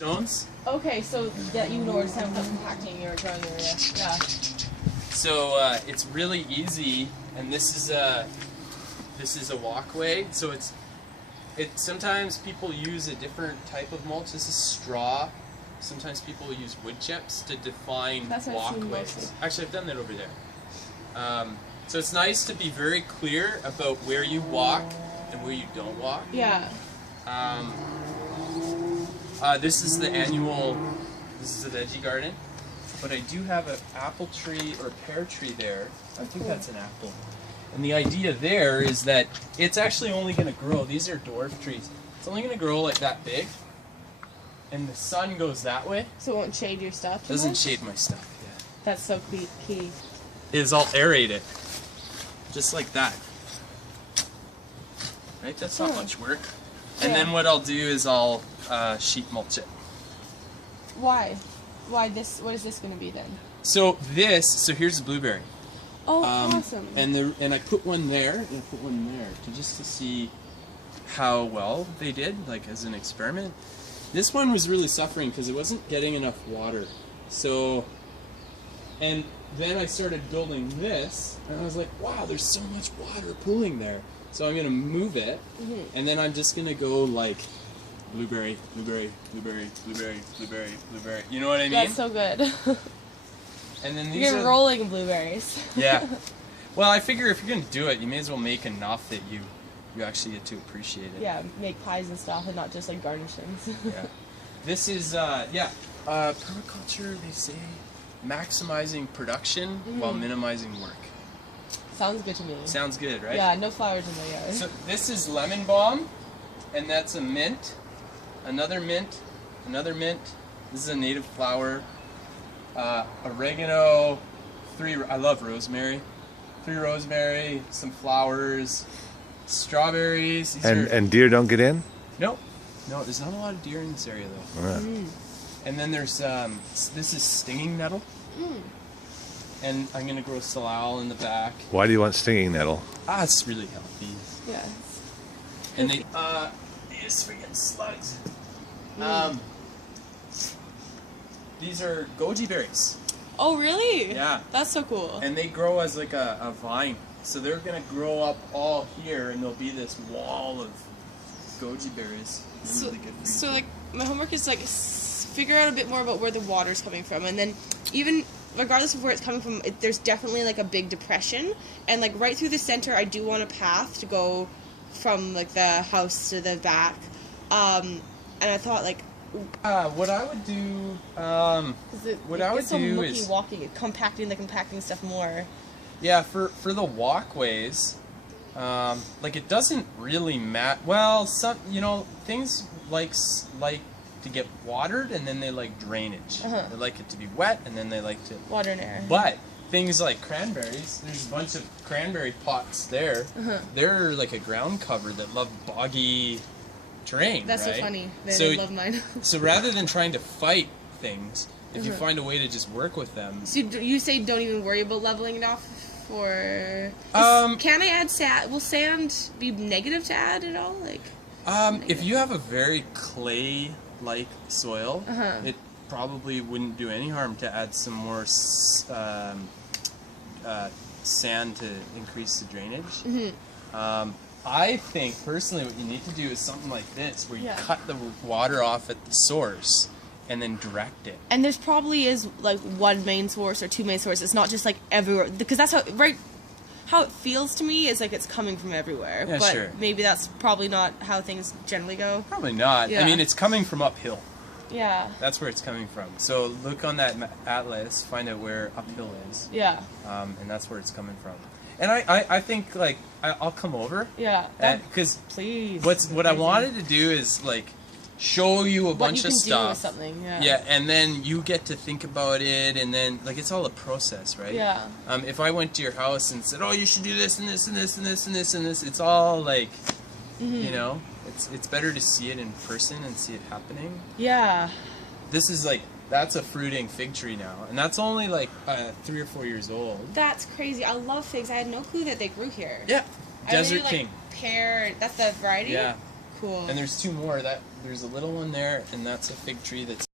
stones. Okay, so that you know where to put compacting your growing area. Yeah. So it's really easy, and this is a walkway. So sometimes people use a different type of mulch. This is straw. Sometimes people use wood chips to define walkways. Actually, I've done that over there. So it's nice to be very clear about where you walk and where you don't walk. Yeah. This is the annual. This is a veggie garden, but I do have an apple tree or pear tree there. I think that's an apple. And the idea there is that it's actually only going to grow. These are dwarf trees. It's only going to grow like that big. And the sun goes that way. So it won't shade your stuff too Doesn't much? shade my stuff, yeah. That's so key. Is I'll aerate it. Just like that. Right? That's not much work. And then what I'll do is I'll sheet mulch it. Why? What is this going to be then? So here's the blueberry. Oh, awesome. And I put one there, and I put one there, just to see how well they did, like as an experiment. This one was really suffering because it wasn't getting enough water. So, and then I started building this, and I was like, wow, there's so much water pooling there. So I'm going to move it, and then I'm just going to go like blueberry, blueberry, blueberry, blueberry, blueberry, blueberry. You know what I mean? That's so good. And then these You're rolling blueberries. Yeah. Well, I figure if you're going to do it, you may as well make enough that you actually get to appreciate it. Yeah, make pies and stuff and not just like garnish things. Yeah. This is, permaculture, they say, maximizing production while minimizing work. Sounds good to me. Sounds good, right? Yeah, no flowers in the yard. So this is lemon balm, and that's a mint, another mint, another mint. This is a native flower. Oregano, I love rosemary. 3 rosemary, some flowers, strawberries. And deer don't get in? No, there's not a lot of deer in this area though. Right. And then there's this is stinging nettle. And I'm gonna grow salal in the back. Why do you want stinging nettle? It's really healthy. Yeah. And these freaking slugs. These are Goji Berries. Oh, really? Yeah. That's so cool. And they grow as like a vine. So they're going to grow up all here, and there'll be this wall of Goji Berries. Really good for you. So, like, my homework is, like, figure out a bit more about where the water's coming from. And then even regardless of where it's coming from, there's definitely, like, a big depression. And, like, right through the center, I do want a path to go from, like, the house to the back. And I thought, like, what I would do, is walking, compacting stuff more. Yeah, for the walkways, like it doesn't really matter. Well, things like to get watered, and then they like drainage. They like it to be wet, and then they like to water and air. But things like cranberries, there's a bunch of cranberry pots there. They're like a ground cover that love boggy terrain. That's right? so funny. They love mine. So rather than trying to fight things, if you find a way to just work with them. So you say don't even worry about leveling it off, or can I add sand? Will sand be negative to add at all? Like, if you have a very clay-like soil, it probably wouldn't do any harm to add some more sand to increase the drainage. I think, personally, what you need to do is something like this, where you cut the water off at the source and then direct it. And there's probably is, like, one main source or 2 main sources. It's not just, like, everywhere. Because that's how it feels to me is like it's coming from everywhere. Yeah, but sure. Maybe that's probably not how things generally go. Probably not. Yeah. I mean, it's coming from uphill. Yeah. That's where it's coming from. So look on that atlas, find out where uphill is. Yeah. And that's where it's coming from. And I think, like, I'll come over. Yeah. Because please. What I wanted to do is, like, show you a bunch of stuff. Do with something, yeah. Yeah, and then you get to think about it, and then, like, it's all a process, right? Yeah. If I went to your house and said, oh, you should do this and this and this and this and this and this, it's all, like, you know, it's better to see it in person and see it happening. Yeah. This is, like, that's a fruiting fig tree now, and that's only, like, 3 or 4 years old. That's crazy. I love figs. I had no clue that they grew here. Yeah. Desert King. Pear, that's the variety? Yeah. cool. And there's two more. There's a little one there, and that's a fig tree that's